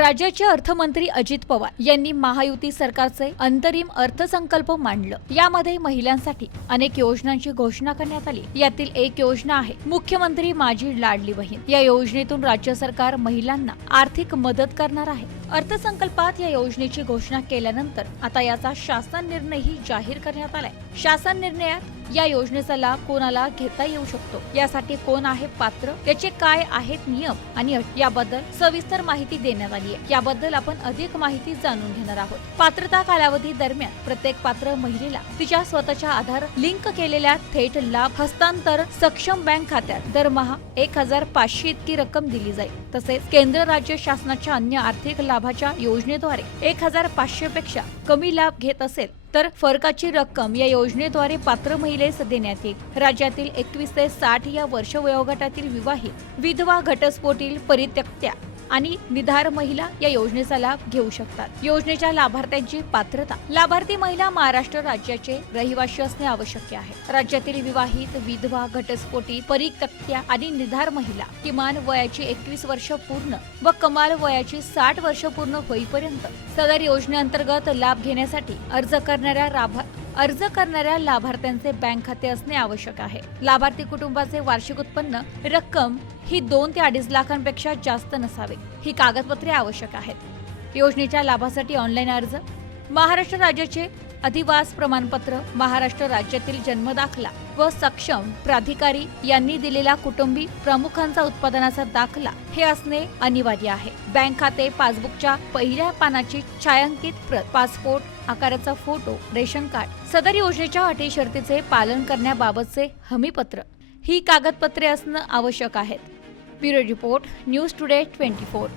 राज्याचे अर्थमंत्री अजित पवार यांनी महायुती सरकारचे अंतरिम अर्थसंकल्प मांडलं. यामध्ये महिलांसाठी अनेक योजनांची घोषणा करण्यात आली. यातील एक योजना आहे मुख्यमंत्री माझी लाडली बहीण. या योजनेतून राज्य सरकार महिलांना आर्थिक मदत करणार आहे. अर्थसंकल्पात या योजनेची घोषणा केल्यानंतर आता याचा शासन निर्णयही जाहीर करण्यात आलाय. शासन निर्णयात या योजनेचा लाभ कोणाला घेता येऊ शकतो? यासाठी कोण आहे पात्र? याचे काय आहेत नियम? आणि याबद्दल सविस्तर माहिती देण्यात आली आहे. याबद्दल आपण अधिक माहिती जाणून घेणार आहोत. पात्रता कालावधी दरम्यान प्रत्येक पात्र महिलेला तिच्या स्वतःच्या आधार लिंक केलेल्या थेट लाभ हस्तांतर सक्षम बँक खात्यात दरमहा एक हजार पाचशे इतकी रक्कम दिली जाईल. तसेच केंद्र राज्य शासनाच्या अन्य आर्थिक लाभाच्या योजनेद्वारे एक हजार पाचशे पेक्षा कमी लाभ घेत असेल तर फरकाची रक्कम या योजनेद्वारे पात्र महिलेस देण्यात येईल. राज्यातील एकवीस ते साठ या वर्ष वयोगटातील विवाहित विधवा घटस्फोटील परित्यक्त्या. आणि निधार महिला या योजनेचा लाभ घेऊ शकतात. योजनेच्या लाभार्थ्यांची पात्रता. लाभार्थी महिला महाराष्ट्र राज्याचे रहिवासी असणे आवश्यक आहे. राज्यातील विवाहित विधवा घटस्फोटी परित्यक्त्या आणि निधार महिला किमान वयाची एकवीस वर्ष पूर्ण व कमाल वयाची साठ वर्ष पूर्ण होईपर्यंत सदर योजनेअंतर्गत लाभ घेण्यासाठी अर्ज करणाऱ्या लाभा अर्ज करणाऱ्या लाभार्थ्यांचे बँक खाते असणे आवश्यक आहे. लाभार्थी कुटुंबाचे वार्षिक उत्पन्न रक्कम ही दोन ते अडीच लाखांपेक्षा जास्त नसावे. ही कागदपत्रे आवश्यक आहेत. योजनेच्या लाभासाठी ऑनलाईन अर्ज महाराष्ट्र राज्याचे अधिवास प्रमाणपत्र महाराष्ट्र राज्यातील जन्मदाखला व सक्षम प्राधिकारी यांनी दिलेला कुटुंबी प्रमुखांचा उत्पादनाचा दाखला हे असणे अनिवार्य आहे. बँक खाते पासबुकच्या पहिल्या पानाची छायांकित प्रत पासपोर्ट आकाराचा फोटो रेशन कार्ड सदर योजनेच्या अटी शर्तीचे पालन करण्याबाबतचे हमीपत्र ही कागदपत्रे असणं आवश्यक आहेत. Bureau report news today twenty four.